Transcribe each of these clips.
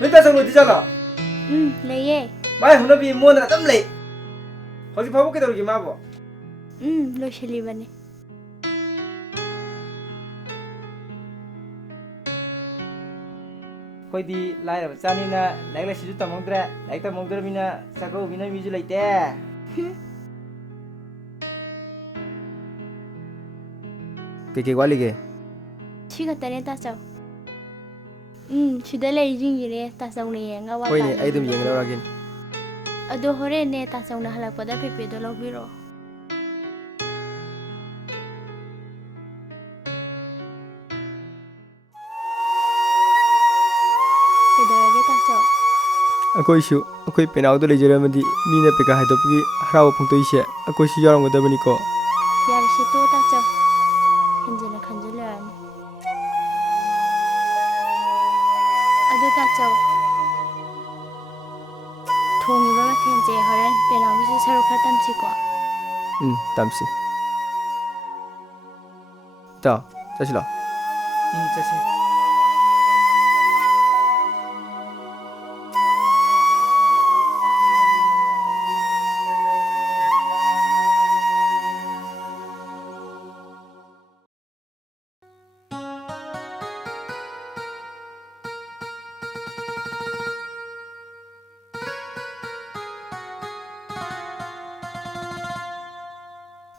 Nui ta sang loi di jalo. Leye. Mai huna bi mo na tam lei. Hoji phabu ke dorgi ma bo. Loi sheli bane. Koi di lai ra chani na lai la siju tamongdra, lai tamongdra bina sako bina miju laite. Ke wali ke? Chiga tane ta chau. Chida lei jing yire ta chau ne nga wa. Koi ne ai dum yeng la ragin. Ado hore ne ta chau na halak pada pepe do lo biro. Pedorage ta chau. Akoi shu akoi penau do lejera madi mina peka haidopgi haraw phungtoi se akoi si yarang godabani ko. Yar shi to ta chau. Khanjana khanjala an. Ado ta chau. Thongi ba thenje horan penau gi saru khatam chi ko. Tamsi. Ta, chasila. Chasi.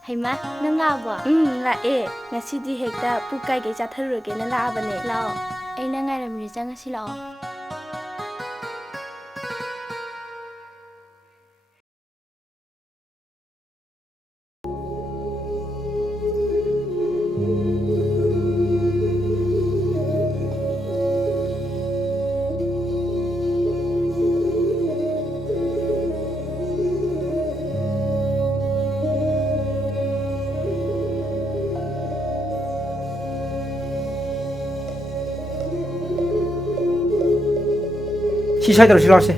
Haima, nang labo? Lae. Ngasidi hekta pukai ke chatharuge na labane. Lao. Ai na ngairamni cha ngasi lao. Si sai terus silase.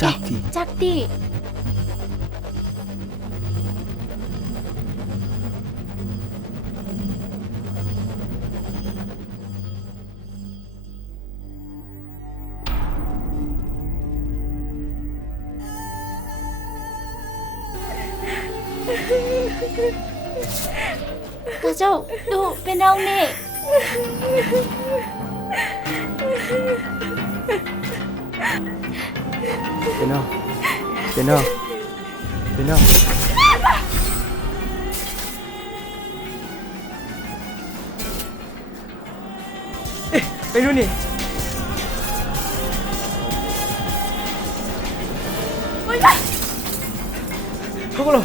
Sakti. Kacau, tu penau ni. Penau. Penau ni. Kau lo.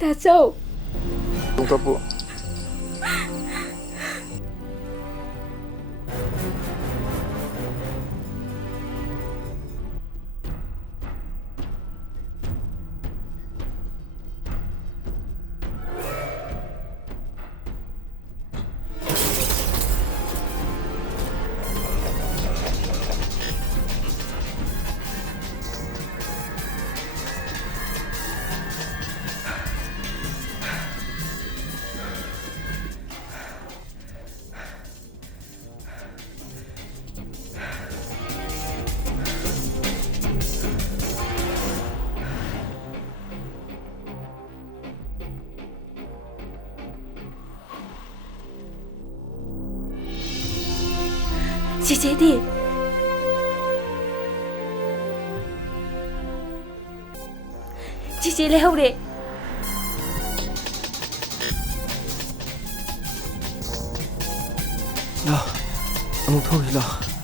Tachau. Tunggu po. Chị đi. ꯆꯤꯆꯦ ꯂꯩꯍꯧꯔꯦ ꯂꯥꯛꯑꯣ ꯑꯃꯨꯛ ꯊꯣꯛꯎꯁꯤ ꯂꯥꯛꯑꯣ